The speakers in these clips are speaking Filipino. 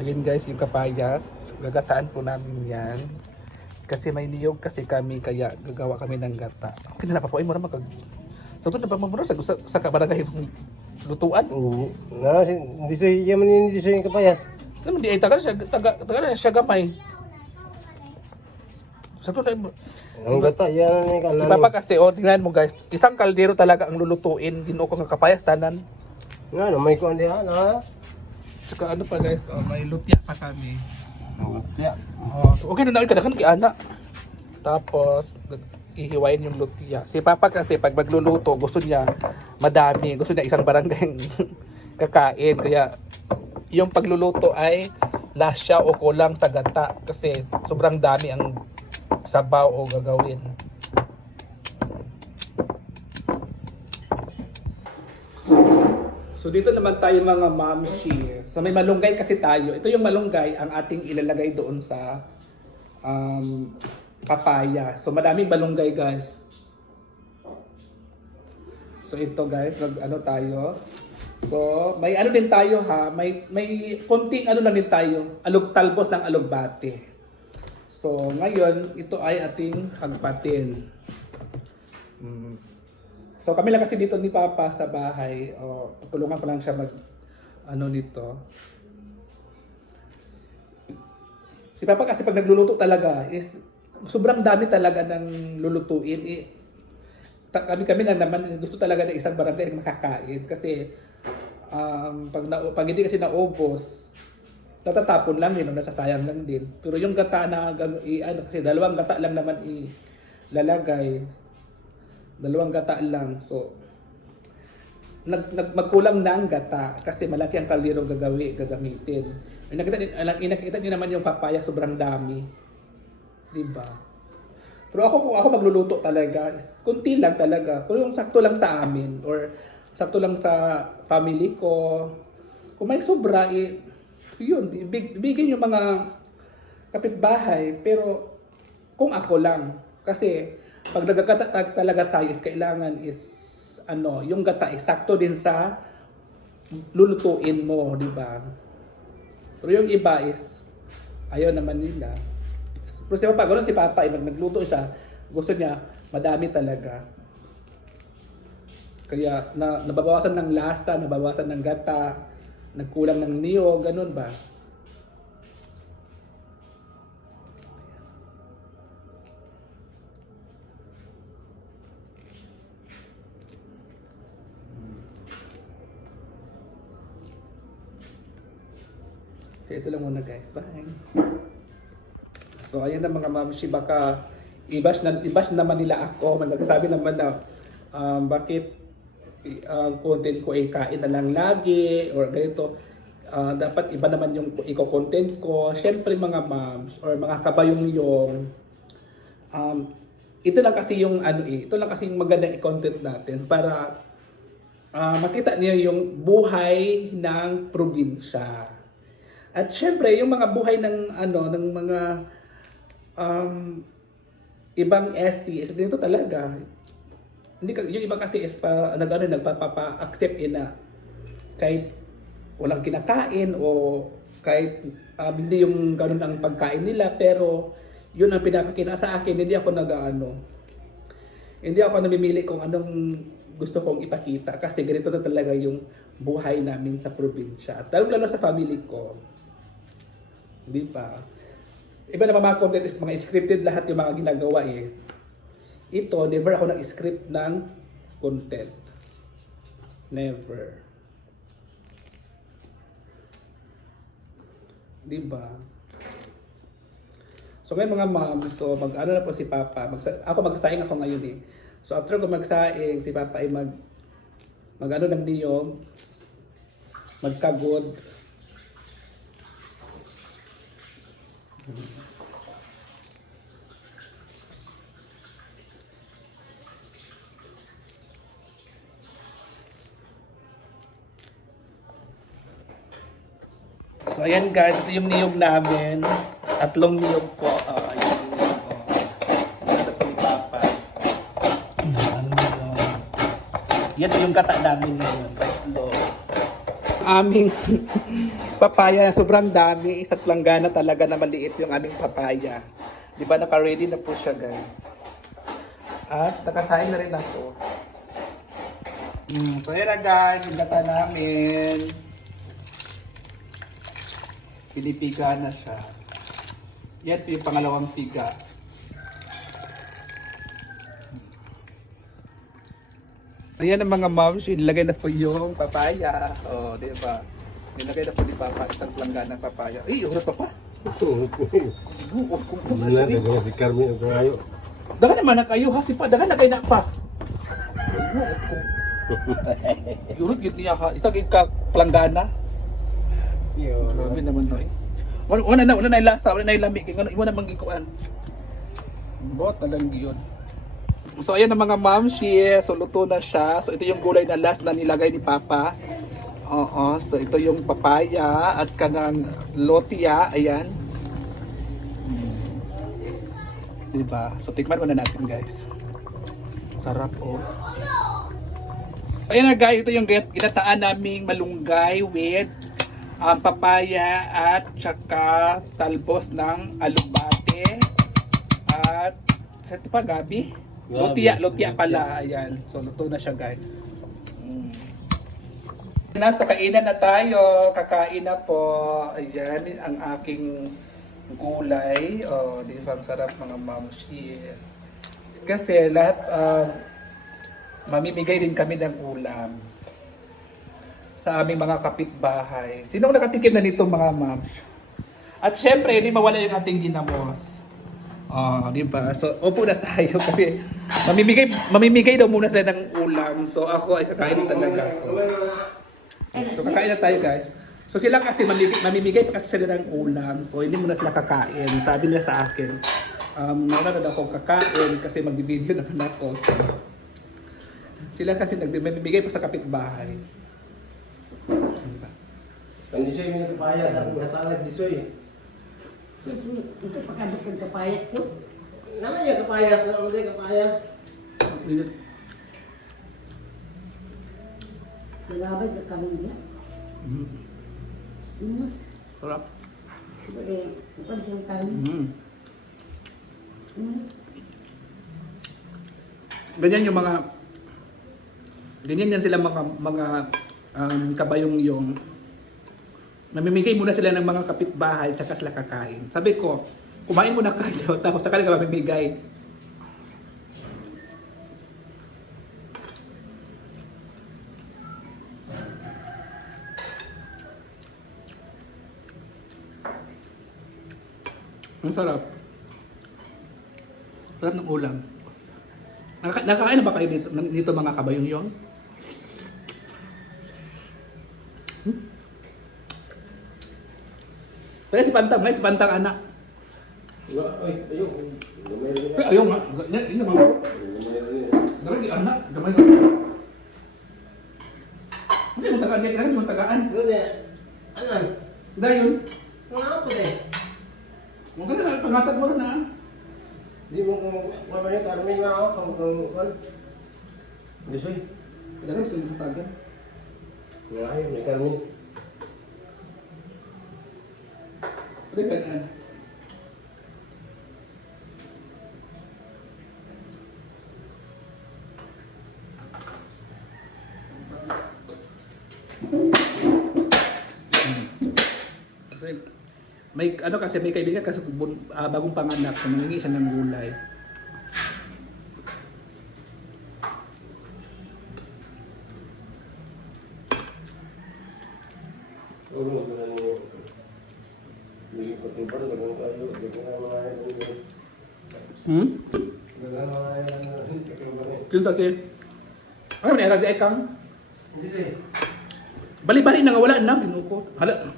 Ayun guys, yung kapayas. Gagataan po namin yan. Kasi may niyog kasi kami, kaya gagawa kami ng gata. Okay na napapuin mo na magkag... So ito na ba mamuro sa kabarangay mong lutuan? Oo. Na, hindi sa yaman hindi sa yung kapayas. Naman di ay taga siya gamay. Sa ito na Ang gata, yan ang si kanan. Papa kasi, tingnan mo guys, isang kaldero talaga ang lulutuin. Ginoo ko ng kapayas tanan. Nga, may kuhan diyan, ha? Saka ano pa guys, may lutya pa kami. Lutya. So okay na kadakan kay ana. Tapos ihiwain yung lutya. Si Papa kasi pag magluluto, gusto niya madami. Gusto niya isang barangay kakain. Kaya yung pagluluto ay lasya o kulang sa gata kasi sobrang dami ang sabaw o gagawin. So dito naman tayo mga mamshi. So may malunggay kasi tayo. Ito yung malunggay ang ating ilalagay doon sa papaya. So madaming malunggay guys. So ito guys, ano tayo. So may ano din tayo ha. May konting ano na din tayo. Talbos ng alugbate. So ngayon, ito ay ating hagpatin. So kami lang kasi dito ni Papa sa bahay. Tulungan ko lang siya mag ano nito. Si Papa kasi pag nagluluto talaga is sobrang dami talaga ng lulutuin. Kami na naman gusto talaga ng isang barangay makakain kasi pag hindi kasi naubos, natatapon lang din, nasasayang lang din. Pero yung gata na kasi dalawang gata lang naman ilalagay. Dalawang gata lang. So, magkulang na ang gata kasi malaki ang kaldero gagamitin. Nakita niyo naman yung papaya, sobrang dami. Diba? Pero kung ako magluluto talaga, kunti lang talaga. Kung yung sakto lang sa amin or sakto lang sa family ko, kung may sobra, yun, bigyan yung mga kapitbahay. Pero kung ako lang, kasi pag nagkakata talaga tayo is kailangan is yung gata is sakto din sa lulutuin mo, di ba? Pero yung iba is ayaw naman nila. Pero si Papa, gano'n si Papa, nagluto siya, gusto niya madami talaga. Kaya nababawasan ng lasa, nababawasan ng gata, nagkulang ng niyog, gano'n ba? Ito lang muna guys. Bye. So ayan na mga mamshi, baka ibash naman nila ako. Nagsabi naman na bakit ang content ko ay kain na lang lagi or ganito. Dapat iba naman yung content ko. Syempre mga moms or mga kabayong ito lang kasi yung ito lang kasi yung magandang i-content natin para makita niyo yung buhay ng probinsya. At syempre, yung mga buhay ng ng mga ibang SC, dito talaga. Hindi yung iba kasi is nagpapa-accept na kahit walang kinakain o kahit hindi yung ganun ang pagkain nila, pero yun ang pinapakita sa akin. Hindi ako hindi ako namimili kung anong gusto kong ipakita kasi ganito na talaga yung buhay namin sa probinsya. At lalo sa family ko. Di ba? Iba na mga content is mga scripted lahat yung mga ginagawa eh. Ito, never ako nag-script ng content. Never. Di ba? So ngayon mga ma'am, so mag-ano na po si Papa. Magsasaing ako ngayon eh. So after ko magsaing, si Papa ay mag-ano ng niyog, magkagod. So ayan guys, ito yung niyog namin. Tatlong niyog po. Ayan yung niyog ko. Ito po ni Papa. Yan yung gata namin ngayon. Tatlo. Aming papaya na sobrang dami. Isa't langgana talaga na maliit yung aming papaya. Di ba naka-ready na po siya guys. At nakasain na rin ako. So yun na guys, yung gata namin. Pinipiga na siya. Yan po yung pangalawang piga. Ayan ang mga moms, ilagay na po yung papaya. O, di ba? Nilagay na po ni Papa isang planggana ng papaya. Ay, urot pa pa. Mana dengan si Carmen ang kayo. Dagan naman na kayo ha, si pa. Dagan na kayo na pa. Urot yun niya ha. Isa ka planggana. Grabe naman no eh. Wala na ilasa, wala na ilami. Kaya imo na manggikuan. Bot na lang yun. So ayan ang mga mamshi, so luto na siya. So ito yung gulay na last na nilagay ni Papa. Oo, so ito yung papaya at kanang lotia, ayan. Diba? So tikman muna natin guys. Sarap oh. Ayan na guys, ito yung ginataan naming malunggay with papaya at tsaka talbos ng alubate at sa ito pa gabi. Lutia pala, ayan. So luto na siya guys. Nasa kainan na tayo, kakain na po. Ayan ang aking gulay. Oh, di ba ang sarap mga mamshis. Kasi lahat mamimigay din kami ng ulam sa aming mga kapitbahay. Sinong nakatikim na nito mga mams? At syempre, hindi mawala yung ating ginamos. Oh, di ba? So, upo na tayo kasi mamimigay daw muna sila ng ulam. So, ako ay kakain talaga ako. So, kakain na tayo guys. So, sila kasi mamimigay pa kasi sila ng ulam. So, hindi muna sila kakain. Sabi nila sa akin, nauna na ako kakain kasi mag-video naman ako. So, sila kasi mamimigay pa sa kapitbahay. Diba? Hindi siya yung kapaya sa buhatangan di soy. Itu pagkabukod kapayat ko. Naman yung kapaya sa ulit kapaya. Nagabay na kami niya. Sarap. Bukan siyang kami. Ganyan yung mga ganyan yan sila mga kabayong yung mamimigay muna sila ng mga kapitbahay tsaka sila kakain. Sabi ko, kumain muna kayo tapos tsaka nila mamimigay. Ang sarap. Sarap ng ulam. Nakakain na ba kayo dito mga kabayong yung? Pero si Pantang, may si Pantang anak. Ay, ayun. Pero ayaw nga, yun naman. Gamay di anak, gamay nga. Hindi mo tagaan, hindi mo tagaan. Anan? Dahil yun, Nga po eh. huwag ka na, pangatag mo na. Di mo kung mamaya Carmen nga ako kung di soy. Kailangan gusto mo tagan. Nga ayun ni Carmen. Pwede ganyan. Kasi may kaibigan kasi bagong panganak, nangingi siya ng gulay. Oo, hindi ko tuban ganun kayo, di ko na mga Yun kasi, ano na ilagay kang? Hindi siya. Bali-bali na nga wala na, binuko. Hala.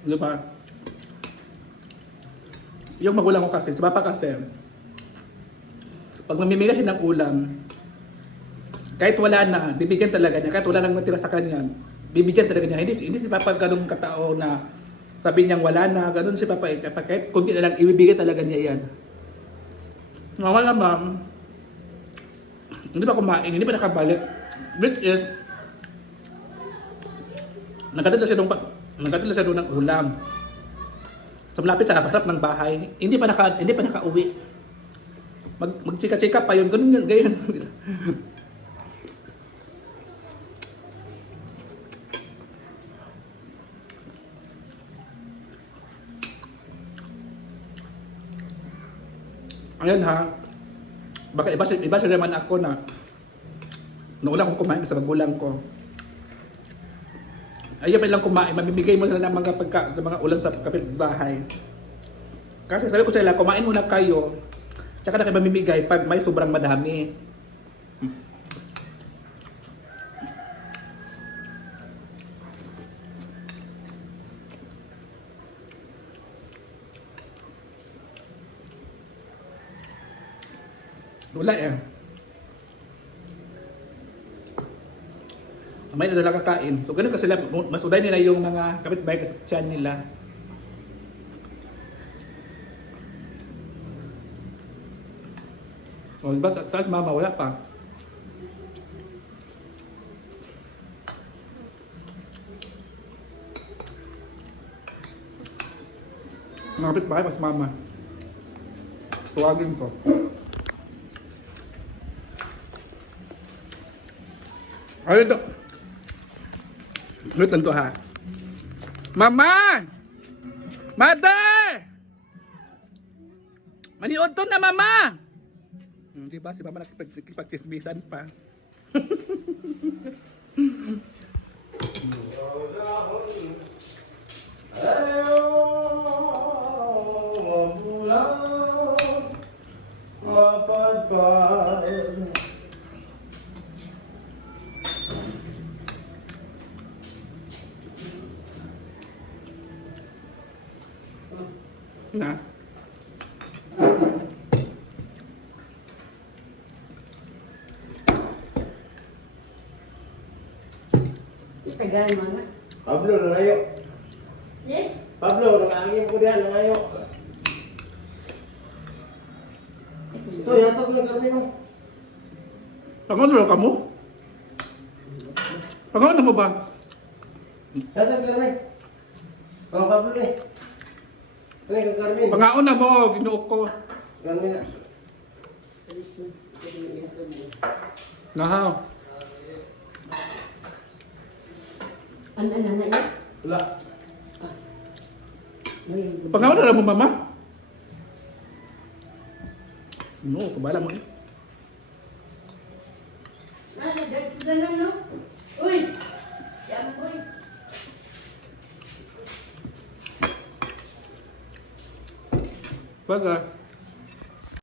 Di ba? Yung magulang ko kasi, si Papa kasi, pag mamimigay siya ng ulam, kahit wala na, bibigyan talaga niya. Kahit wala nang matira sa kanya, bibigyan talaga niya. Hindi si Papa ganung katao na sabi niyang wala na, ganun si Papa Ika. Kahit kunti na lang, ibibigay talaga niya yan. Wala ma'am. Hindi pa kumain, hindi pa nakabalik. Which is, nagkatid siya doon ng ulam. So malapit sa harap ng bahay, hindi pa nakauwi. Magchika-chika pa yun, ganun yun, ganyan. Ayan ha, baka iba siya naman ako na noong una kong kumain sa magulang ko. Ayaw pa lang kumain, mamimigay mo na ng mga ulam sa kapitbahay. Kasi sabi ko sa ila, kumain muna kayo, tsaka na kayo mamimigay pag may sobrang madami. Wala eh. May na talaga kakain. So ganun kasi sila, masuday nila yung mga kapitbahay kasi tiyan nila. O diba, tapos mama, wala pa. Mga kapitbahay, mas mama. Tuwagin ko. Ano ito? Lut lang to ha. Mama! Mother! Maniod to na mama! Diba si mama nakipag-chismisan pa. Na. Itagaan mo na. Pablo, nangayo. Eh? Pablo, nangangin ko diyan, nangayo. Ito, yatok ng Carmen. Pangon ka mo? Pangon mo ba? Yatok Carmen. Oh, Pablo ni. Ano yung Carmen? Pangaon na mo, ginuok ko. Carmen na. Nahaw. Ano na yan? Wala. Pangaon na mo mama? No, kabala mo eh. Ah, nagdagdagan no? Uy! Yan mo uy! Baga.